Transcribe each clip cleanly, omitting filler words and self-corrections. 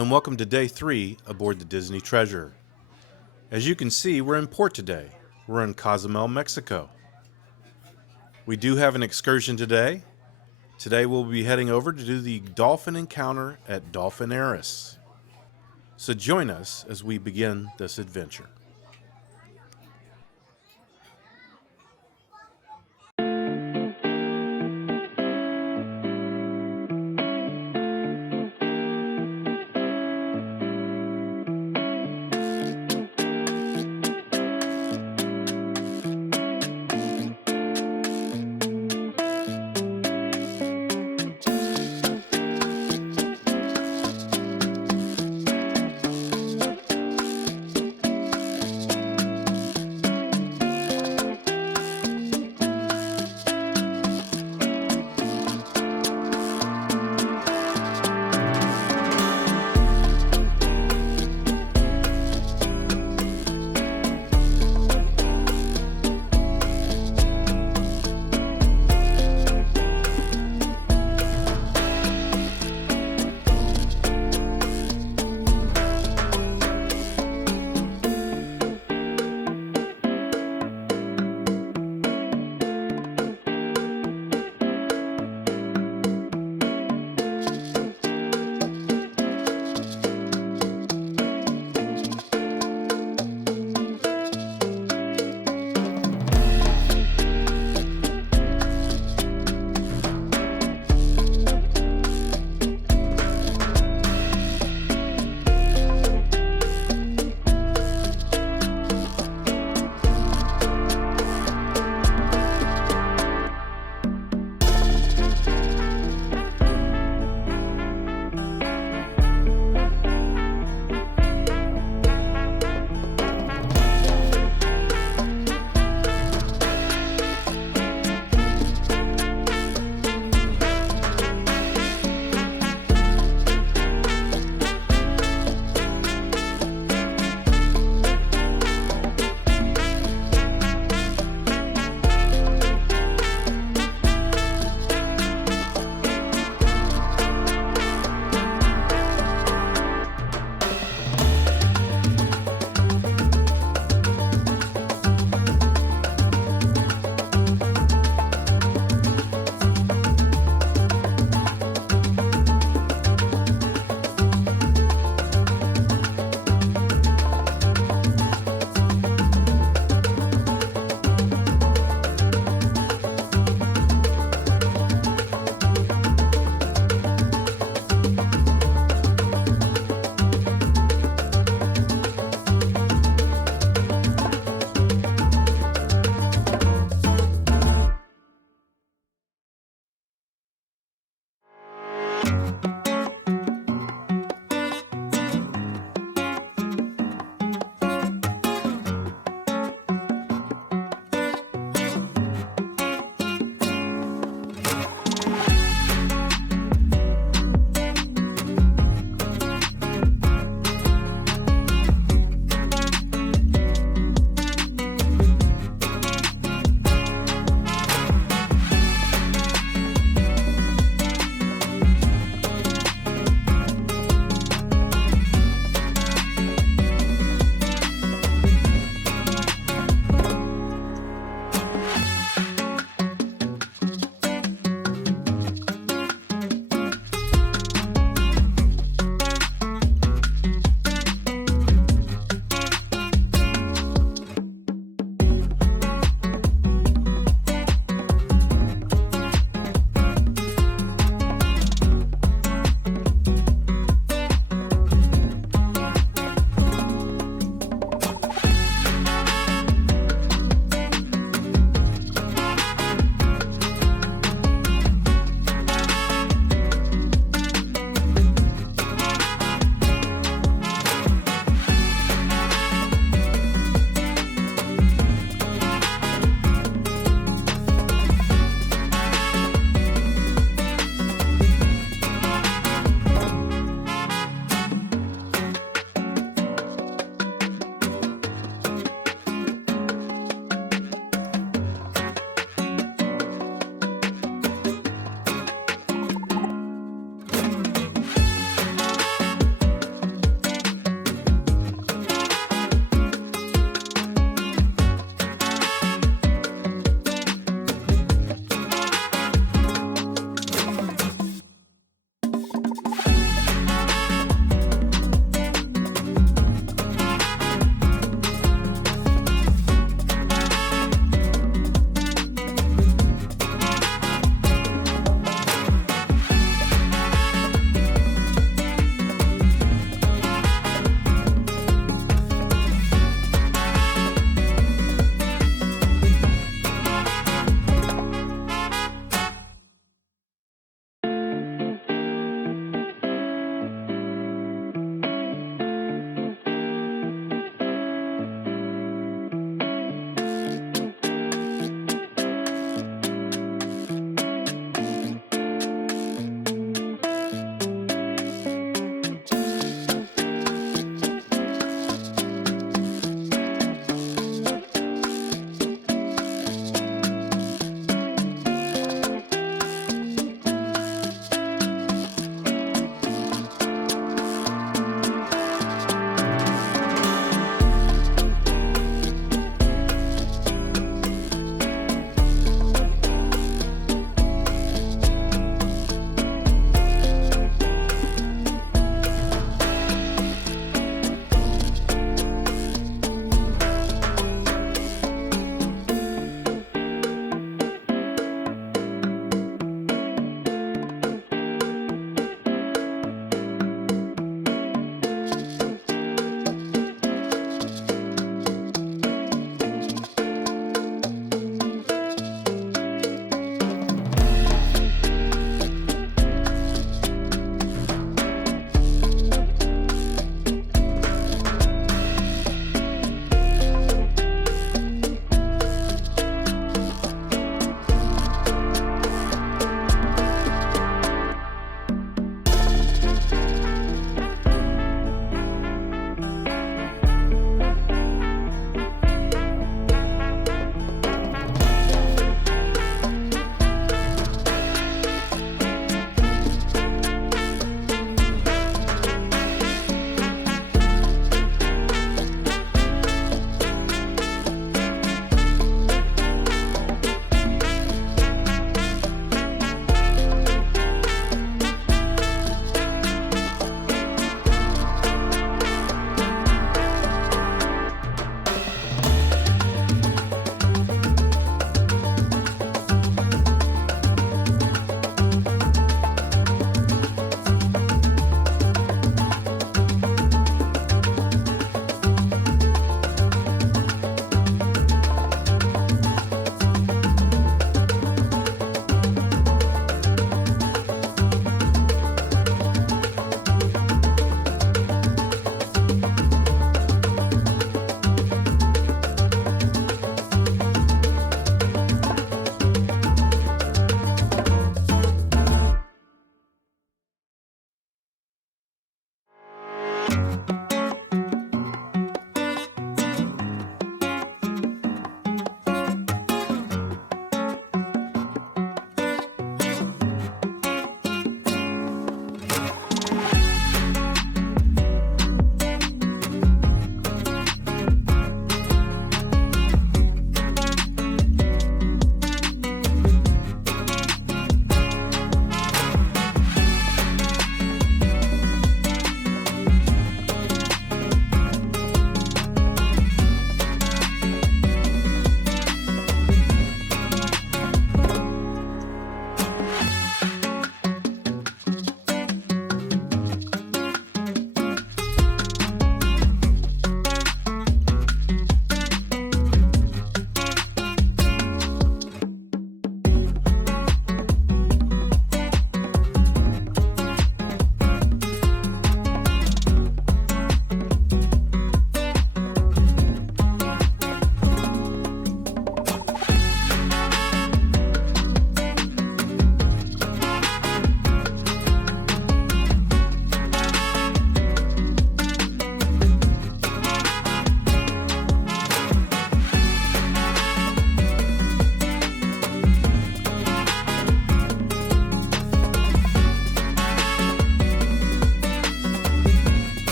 and welcome to day 3 aboard the Disney Treasure. As you can see, we're in port today. We're in Cozumel, Mexico. We do have an excursion today. Today we'll be heading over to do the dolphin encounter at Dolphin Excursion. So join us as we begin this adventure.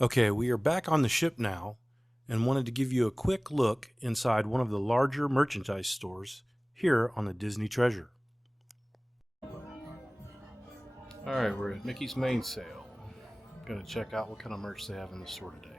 Okay, we are back on the ship now and wanted to give you a quick look inside one of the larger merchandise stores here on the Disney Treasure. Alright, we're at Mickey's main sale. Gonna check out what kind of merch they have in the store today.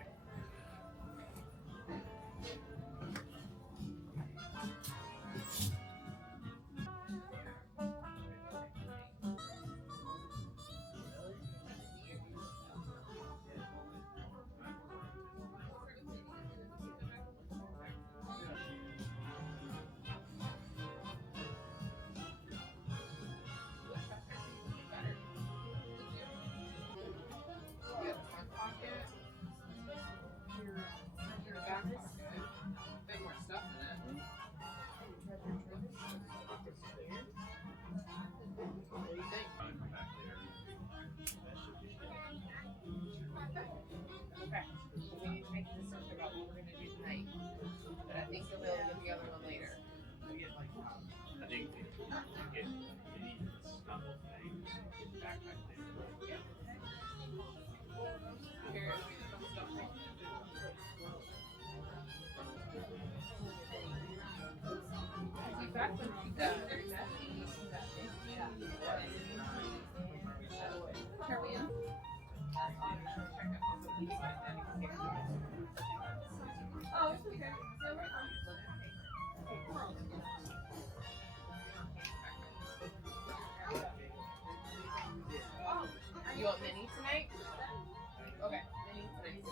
You want mini tonight? Okay, mini tonight.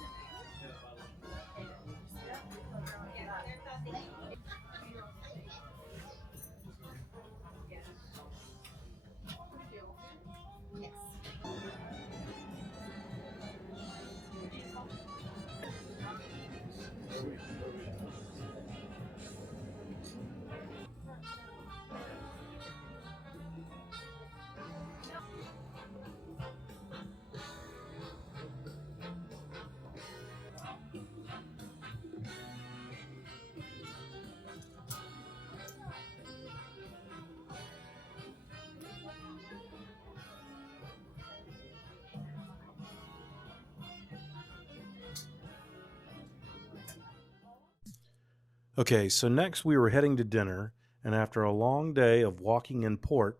Okay, so next we were heading to dinner, and after a long day of walking in port,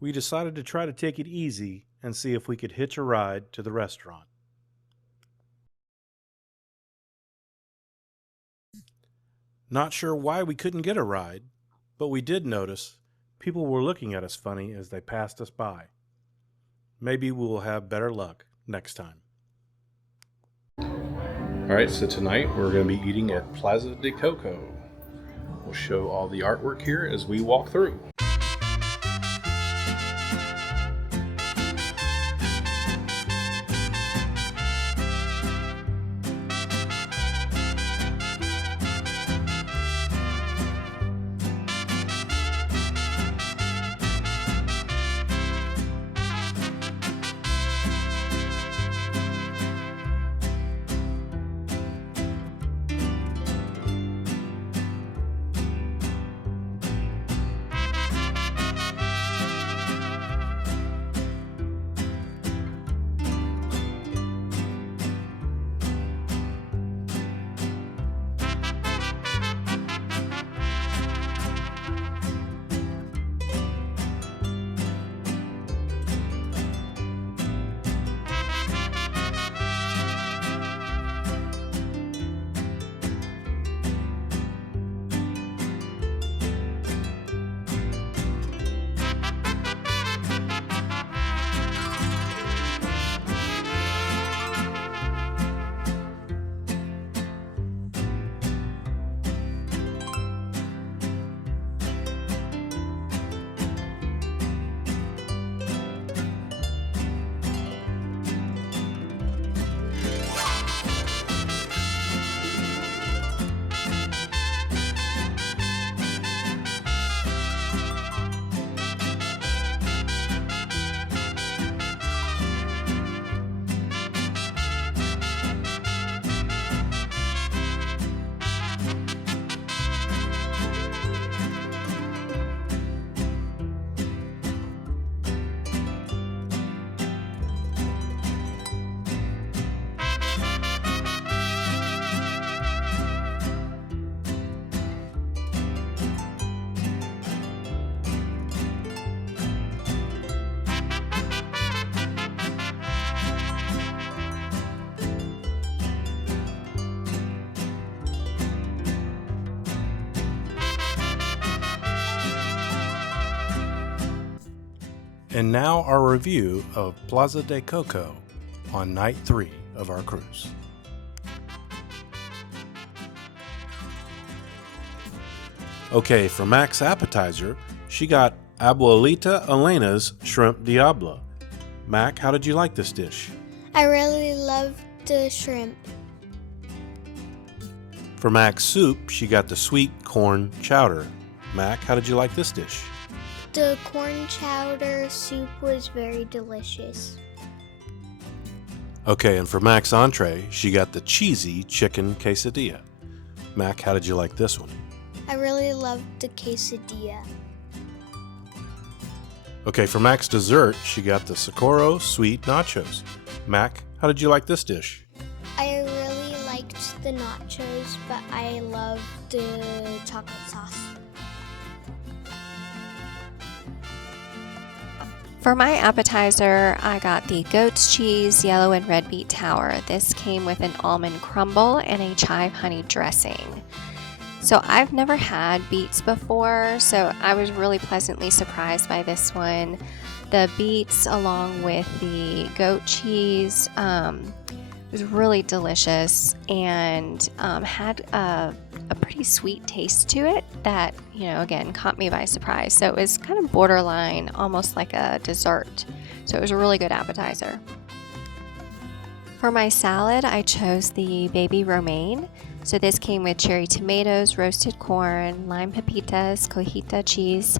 we decided to try to take it easy and see if we could hitch a ride to the restaurant. Not sure why we couldn't get a ride, but we did notice people were looking at us funny as they passed us by. Maybe we will have better luck next time. Alright, so tonight we're going to be eating at Plaza de Coco. We'll show all the artwork here as we walk through. And now our review of Plaza de Coco on night 3 of our cruise. Okay, for Mac's appetizer, she got Abuelita Elena's Shrimp Diablo. Mac, how did you like this dish? I really love the shrimp. For Mac's soup, she got the sweet corn chowder. Mac, how did you like this dish? The corn chowder soup was very delicious. Okay, and for Mac's entree, she got the cheesy chicken quesadilla. Mac, how did you like this one? I really loved the quesadilla. Okay, for Mac's dessert, she got the Socorro sweet nachos. Mac, how did you like this dish? I really liked the nachos, but I love the chocolate sauce. For my appetizer, I got the goat's cheese yellow and red beet tower. This came with an almond crumble and a chive honey dressing. So I've never had beets before, so I was really pleasantly surprised by this one. The beets along with the goat cheese was really delicious and had a pretty sweet taste to it that, again, caught me by surprise. So it was kind of borderline, almost like a dessert. So it was a really good appetizer. For my salad, I chose the baby romaine. So this came with cherry tomatoes, roasted corn, lime pepitas, cojita cheese,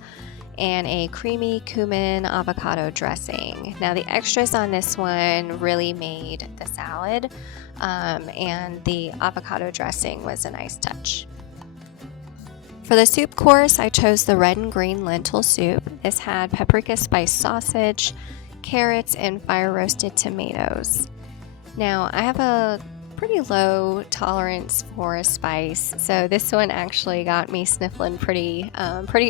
and a creamy cumin avocado dressing. Now the extras on this one really made the salad, and the avocado dressing was a nice touch. For the soup course, I chose the red and green lentil soup. This had paprika spice sausage, carrots, and fire roasted tomatoes. Now I have a pretty low tolerance for spice, so this one actually got me sniffling pretty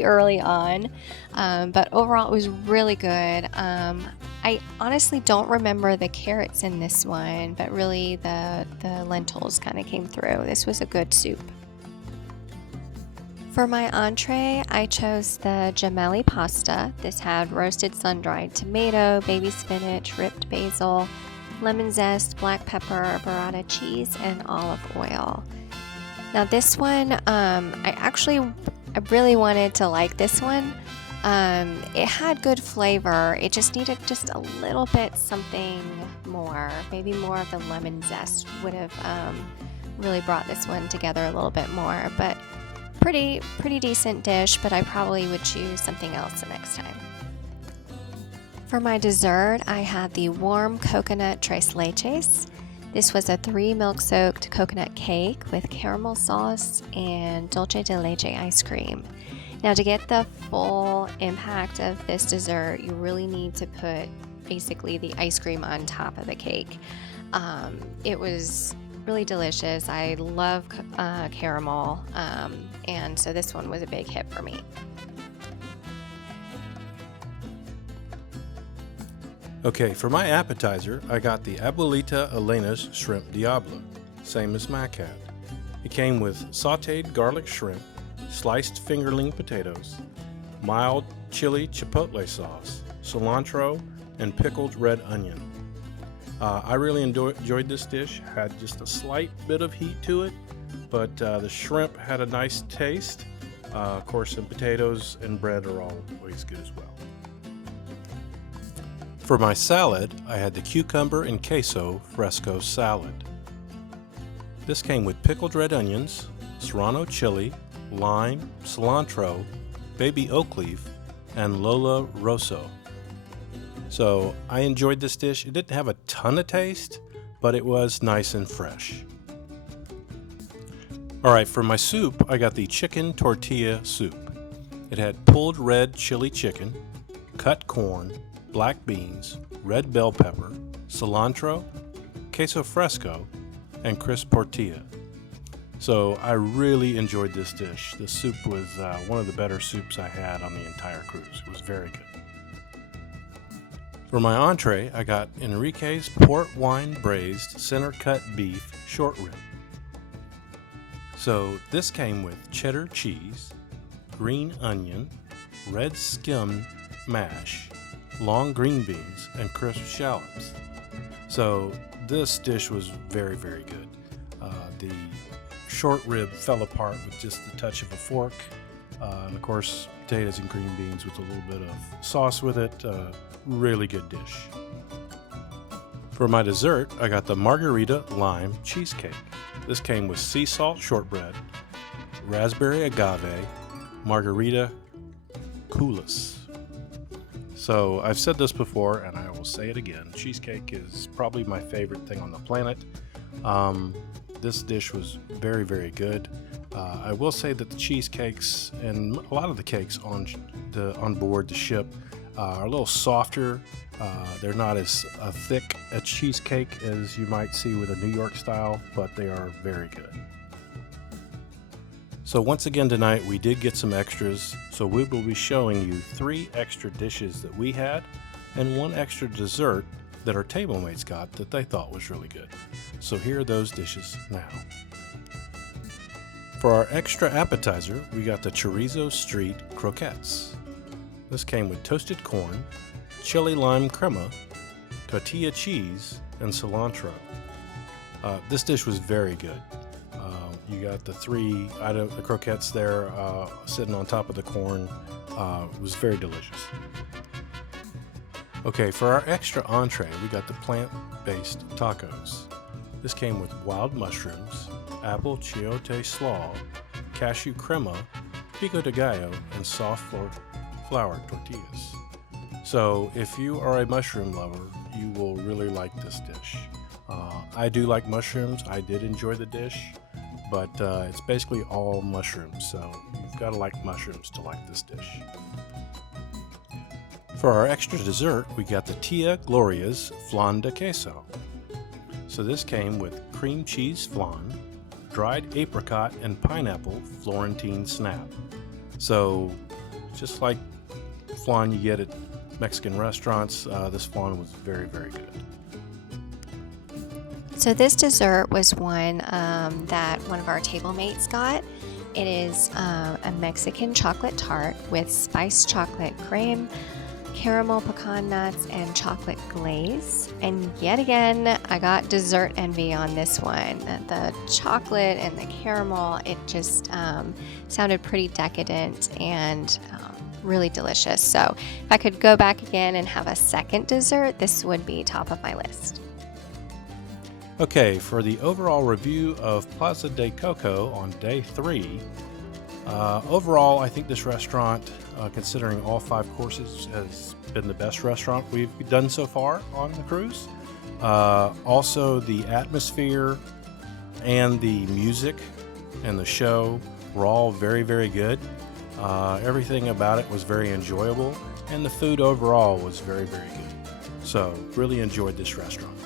early on, but overall it was really good. I honestly don't remember the carrots in this one, but really the lentils kind of came through. This was a good soup. For my entree, I chose the gemelli pasta. This had roasted sun-dried tomato, baby spinach, ripped basil, lemon zest, black pepper, burrata cheese, and olive oil. Now this one, I really wanted to like this one. It had good flavor. It just needed just a little bit something more. Maybe more of the lemon zest would have really brought this one together a little bit more. But pretty decent dish, but I probably would choose something else the next time. For my dessert, I had the warm coconut tres leches. This was a 3 milk-soaked coconut cake with caramel sauce and dulce de leche ice cream. Now to get the full impact of this dessert, you really need to put basically the ice cream on top of the cake. It was really delicious. I love caramel, and so this one was a big hit for me. Okay, for my appetizer, I got the Abuelita Elena's Shrimp Diablo, same as Mac had. It came with sauteed garlic shrimp, sliced fingerling potatoes, mild chili chipotle sauce, cilantro, and pickled red onion. I really enjoyed this dish. Had just a slight bit of heat to it, but the shrimp had a nice taste. Of course, the potatoes and bread are always good as well. For my salad, I had the cucumber and queso fresco salad. This came with pickled red onions, serrano chili, lime, cilantro, baby oak leaf, and Lola Rosso. So I enjoyed this dish. It didn't have a ton of taste, but it was nice and fresh. Alright, for my soup, I got the chicken tortilla soup. It had pulled red chili chicken, cut corn, black beans, red bell pepper, cilantro, queso fresco, and crisp tortilla. So I really enjoyed this dish. The soup was one of the better soups I had on the entire cruise. It was very good. For my entree, I got Enrique's port wine braised center cut beef short rib. So this came with cheddar cheese, green onion, red skim mash, long green beans, and crisp shallots. So this dish was very, very good. The short rib fell apart with just the touch of a fork. And of course, potatoes and green beans with a little bit of sauce with it. Really good dish. For my dessert, I got the margarita lime cheesecake. This came with sea salt shortbread, raspberry agave, margarita coulis. So I've said this before and I will say it again. Cheesecake is probably my favorite thing on the planet. This dish was very, very good. I will say that the cheesecakes and a lot of the cakes on board the ship are a little softer. They're not as thick a cheesecake as you might see with a New York style, but they are very good. So once again tonight we did get some extras, so we will be showing you 3 extra dishes that we had and 1 extra dessert that our table mates got that they thought was really good. So here are those dishes now. For our extra appetizer, we got the Chorizo Street Croquettes. This came with toasted corn, chili lime crema, tortilla cheese, and cilantro. This dish was very good. You got the 3 the croquettes there sitting on top of the corn. It was very delicious. Okay, for our extra entree, we got the plant-based tacos. This came with wild mushrooms, apple chiote slaw, cashew crema, pico de gallo, and soft flour tortillas. So if you are a mushroom lover, you will really like this dish. I do like mushrooms. I did enjoy the dish, but it's basically all mushrooms, so you've got to like mushrooms to like this dish. For our extra dessert, we got the Tia Gloria's Flan de Queso. So this came with cream cheese flan, dried apricot, and pineapple Florentine snap. So just like flan you get at Mexican restaurants, this flan was very, very good. So this dessert was one that one of our table mates got. It is a Mexican chocolate tart with spiced chocolate creme, caramel pecan nuts, and chocolate glaze. And yet again, I got dessert envy on this one. The chocolate and the caramel, it just sounded pretty decadent and really delicious. So if I could go back again and have a second dessert, this would be top of my list. Okay, for the overall review of Plaza de Coco on day 3, overall I think this restaurant, considering all 5 courses, has been the best restaurant we've done so far on the cruise. Also, the atmosphere and the music and the show were all very, very good. Everything about it was very enjoyable, and the food overall was very, very good. So, really enjoyed this restaurant.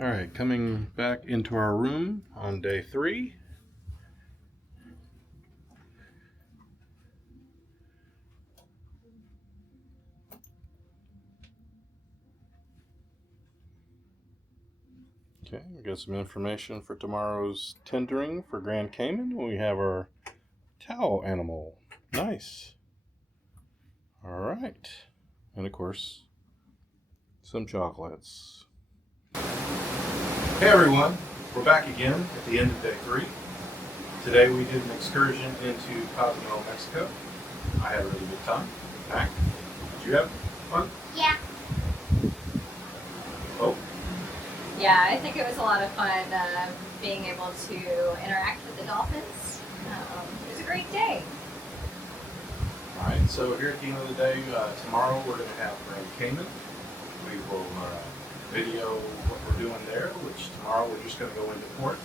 All right, coming back into our room on day 3. Okay, we got some information for tomorrow's tendering for Grand Cayman. We have our towel animal. Nice. All right. And of course, some chocolates. Hey everyone, we're back again at the end of day 3. Today we did an excursion into Cozumel, Mexico. I had a really good time. Mac, did you have fun? Yeah. Oh. Yeah, I think it was a lot of fun being able to interact with the dolphins. It was a great day. All right, so here at the end of the day, tomorrow we're going to have Grand Cayman. We will video what we're doing there, which tomorrow we're just going to go into port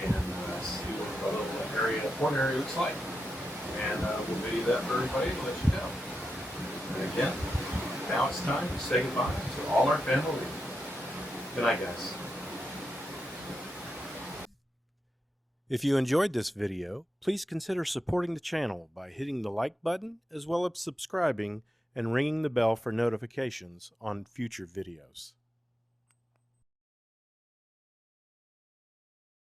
and see what the little port area looks like. And we'll video that for everybody to let you know. And again, now it's time to say goodbye to all our family. Good night, guys. If you enjoyed this video, please consider supporting the channel by hitting the like button as well as subscribing and ringing the bell for notifications on future videos.